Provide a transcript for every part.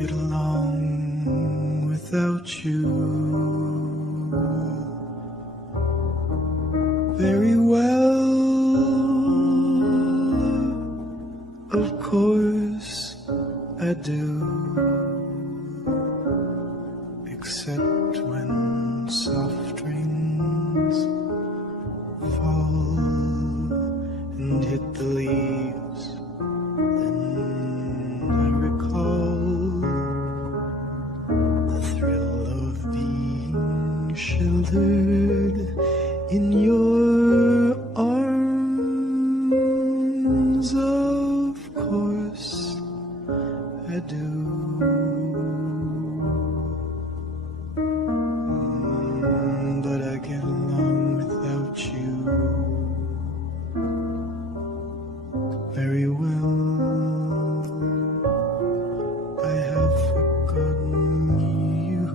get along without you very well. Of course I do, except when soft rains fall and hit the leaves. Then I recall the thrill of being sheltered in your arms. Of course I do. But I get along without you very well. I have forgotten you,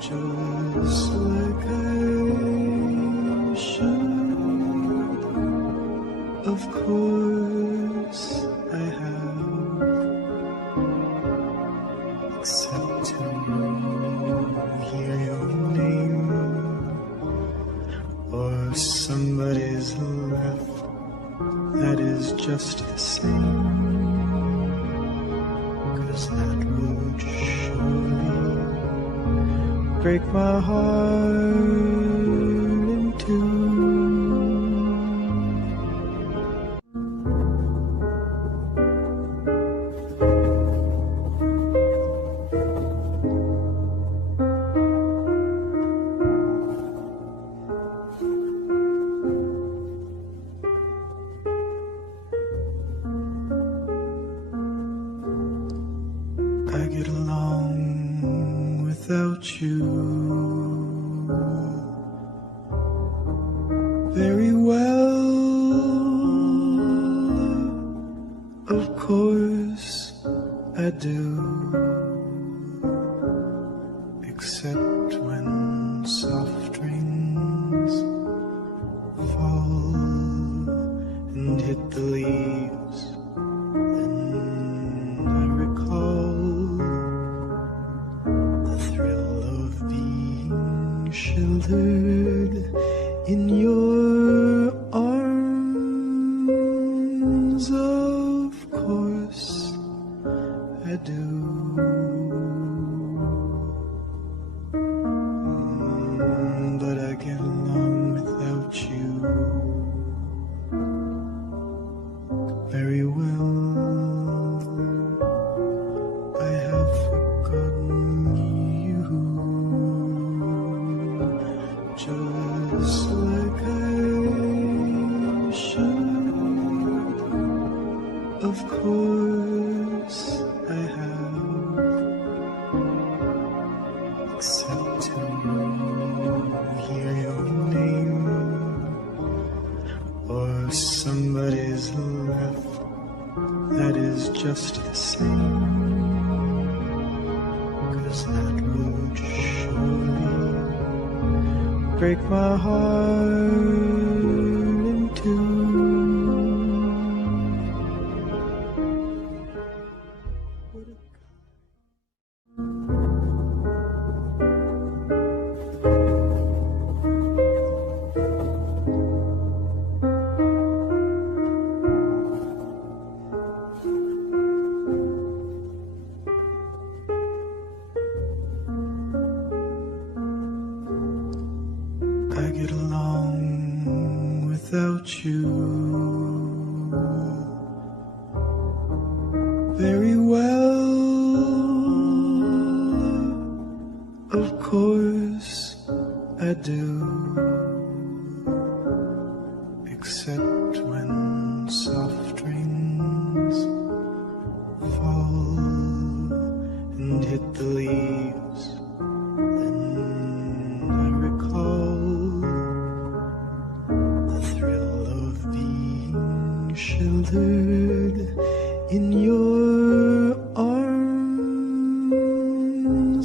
just like I should. Of course I have, except to hear your name or somebody's laugh. That is just the same, 'cause that would surely break my heart in two. I get along without you very well. Of course I do, except when soft rains fall and hit the leaves. Then I recall the thrill of being sheltered in your arms. Of course I do. But I get along without you very well. I have forgotten you, just like I should. Of course I have, except to hear your name or somebody's laugh. That is just the same, 'cause that would surely break my heart in two. I get along without you very well. Of course I do, except when soft rains fall and hit the leaves. Then I recall the thrill of being sheltered in your arms.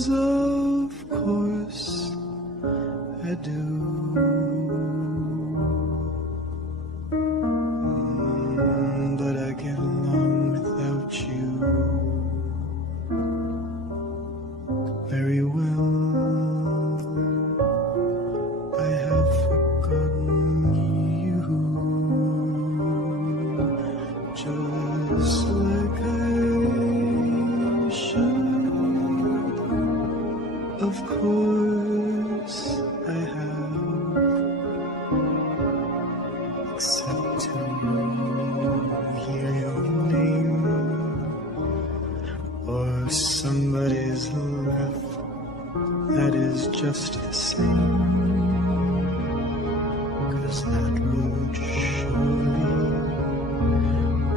Of course I do. But I get along without you except to hear your name or somebody's laugh that is just the same, 'cause that would surely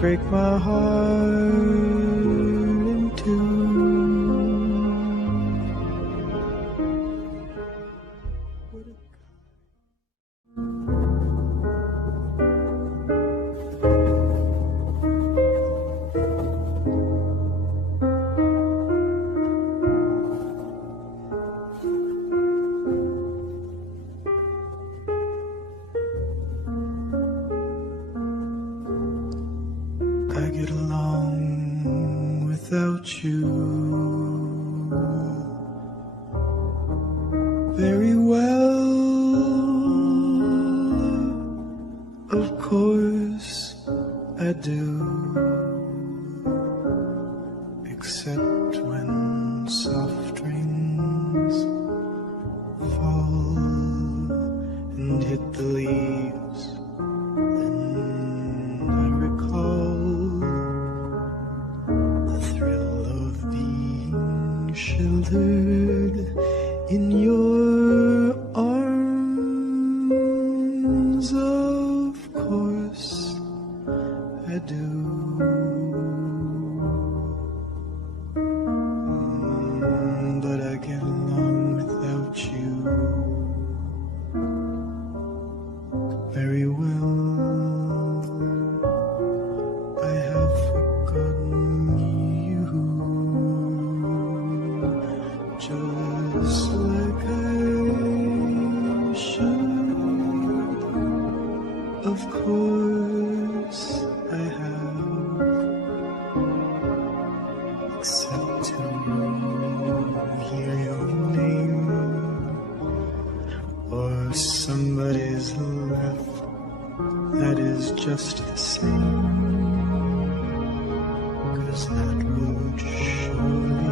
break my heart in two. I get along without you very well. Of course I do, except when soft rains fall and hit the leaves. Then I recall the thrill of being sheltered in your arms. Of course I do. But I get along without you very well. I have forgotten you, just like I should. Of course I have, except to hear your name or somebody's laugh that is just the same, 'cause that would surely